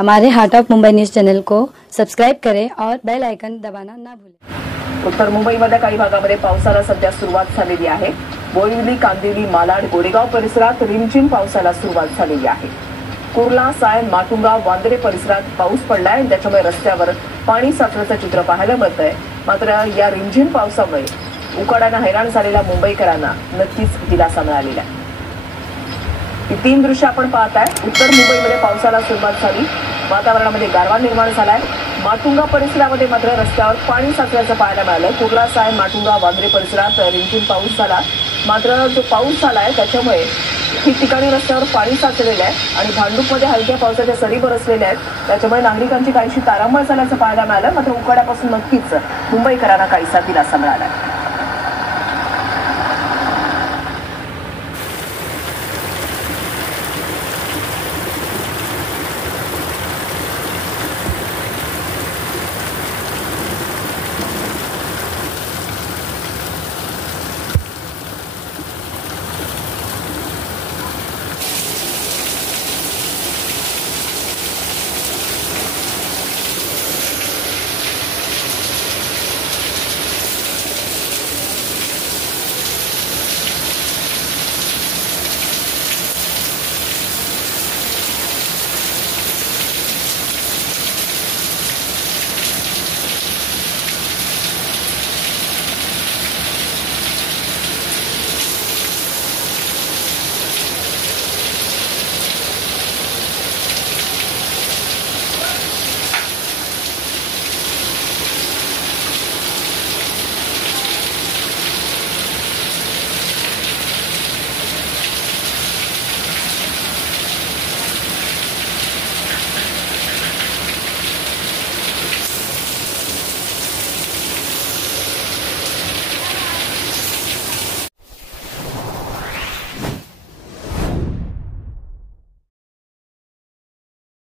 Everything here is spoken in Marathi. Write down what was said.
हमारे heart of Mumbai news channel को सब्सक्राइब करें और बेल आइकन दबाना ना भूलें। उत्तर मुंबईमध्ये काही भागामध्ये पावसाला सध्या सुरुवात झालेली आहे। बोरिवली, कांदिवली, मालाड, गोरेगाव परिसरात रिमझिम पावसाला सुरुवात झालेली आहे। कुर्ला, सायन, माटुंगा, वांद्रे परिसरात पाऊस पडलाय, त्याच्यामुळे रस्त्यावर पाणी साचल्याचं चित्र पाहायला मिळतंय। मात्र या रिमझिम पावसामुळे उकाड्यानं हैराण झालेल्या मुंबईकरांना नक्कीच दिलासा मिळालेला आहे। ही तीन दृश्य आपण पाहताय। उत्तर मुंबईमध्ये पावसाला सुरुवात झाली, वातावरणामध्ये गारवा निर्माण झालाय। माटुंगा परिसरामध्ये मात्र रस्त्यावर पाणी साचल्याचं पाहायला मिळालं। कुर्ला, सायन, माटुंगा, वांद्रे परिसरात रिमझिम पाऊस झाला। मात्र जो पाऊस झालाय त्याच्यामुळे ठिकठिकाणी रस्त्यावर पाणी साचलेलं आहे आणि भांडूपमध्ये हलक्या पावसाच्या सरी बरसलेल्या आहेत। त्याच्यामुळे नागरिकांची काहीशी तारांबळ झाल्याचं पाहायला मिळालं। मात्र उकाड्यापासून नक्कीच मुंबईकरांना काहीसा दिलासा मिळाला।